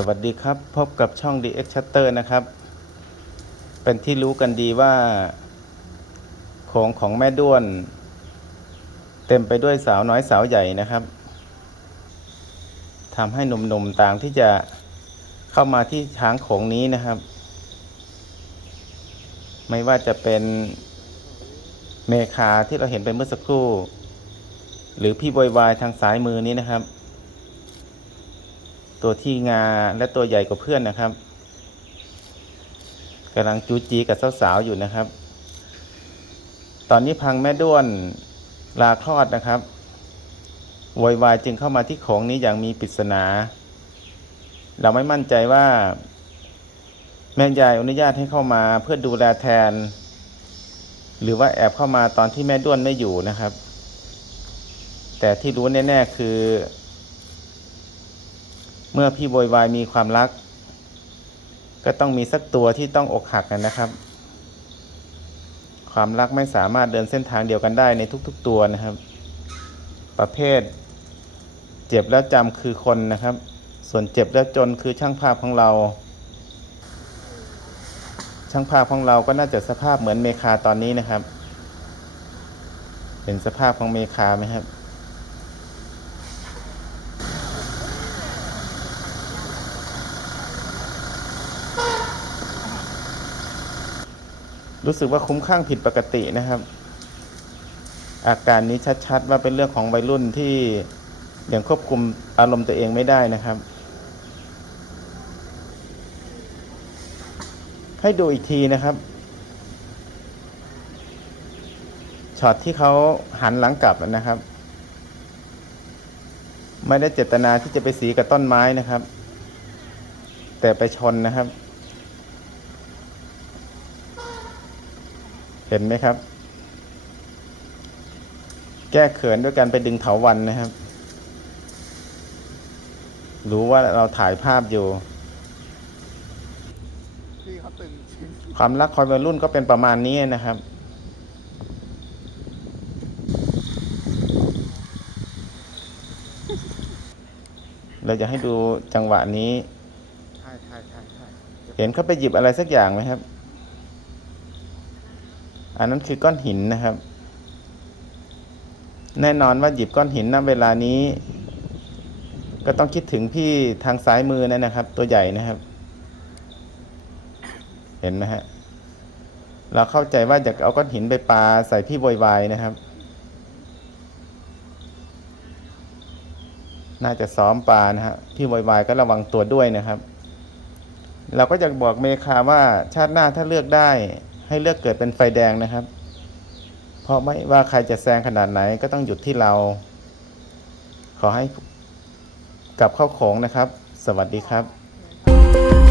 สวัสดีครับ พบกับช่อง DX Shutter นะครับ เป็นที่รู้กันดีว่า โขงของแม่ด้วน เต็มไปด้วยสาวน้อยสาวใหญ่นะครับทำให้หนุ่มๆต่างที่จะเข้ามาที่ช้างโขงนี้นะครับ ไม่ว่าจะเป็นเมคาที่เราเห็นไปเมื่อสักครู่ หรือพี่บอยวายทางซ้ายมือนี้นะครับ ตัวที่งาและตัวใหญ่กว่าเพื่อนนะครับกำลังจูจีกับสาวๆอยู่นะครับ ตอนนี้พังแม่ด้วนลาคลอดนะครับโวยวายจึงเข้ามาที่โขงนี้อย่างมีปริศนา เราไม่มั่นใจว่า แม่ยายอนุญาตให้เข้ามาเพื่อดูแลแทน หรือว่าแอบเข้ามาตอนที่แม่ด้วนไม่อยู่นะครับ แต่ที่รู้แน่ ๆ คือ เมื่อพี่โวยวายมีความรัก ก็ต้องมีสักตัวที่ต้องอกหักกันนะครับ ความรักไม่สามารถเดินเส้นทางเดียวกันได้ในทุกๆตัวนะครับ ประเภท เจ็บแล้วจำคือคนนะครับ ส่วนเจ็บแล้วจนคือช่างภาพของเรา ช่างภาพของเราก็น่าจะสภาพเหมือนเมคาตอนนี้นะครับ เป็นสภาพของเมคาไหมครับ รู้สึกว่าคุ้มข้างผิดปกตินะครับ อาการนี้ชัดๆ ว่าเป็นเรื่องของวัยรุ่นที่ยังควบคุมอารมณ์ตัวเองไม่ได้นะครับ ให้ดูอีกทีนะครับช็อตที่เขาหันหลังกลับนะครับ ไม่ได้เจตนาที่จะไปสีกับต้นไม้นะครับ แต่ไปชนนะครับ เห็นไหมครับ แก้เขินด้วยการไปดึงเถาวันนะครับ รู้ว่าเราถ่ายภาพอยู่พี่เขาตึงจริงความรักคอยวัยรุ่นก็เป็นประมาณนี้นะครับเราจะให้ดูจังหวะนี้ใช่ใช่ใช่ใช่เห็นเขาไปหยิบอะไรสักอย่างไหมครับ อันนั้นคือก้อนหินนะครับ แน่นอนว่าหยิบก้อนหินณเวลานี้ ก็ต้องคิดถึงพี่ทางซ้ายมือนั่นนะครับ ตัวใหญ่นะครับ เห็นไหมฮะเราเข้าใจว่าอยากเอาก้อนหินไปปาใส่พี่โวยวายนะครับ น่าจะซ้อมปลานะฮะพี่โวยวายก็ระวังตัวด้วยนะครับ เราก็อยากบอกเมคาว่าชาติหน้าถ้าเลือกได้ ให้เลือกเกิดเป็นไฟแดงนะครับ เพราะไม่ว่าใครจะแซงขนาดไหนก็ต้องหยุดที่เรา ขอให้กลับเข้าโขงนะครับ สวัสดีครับ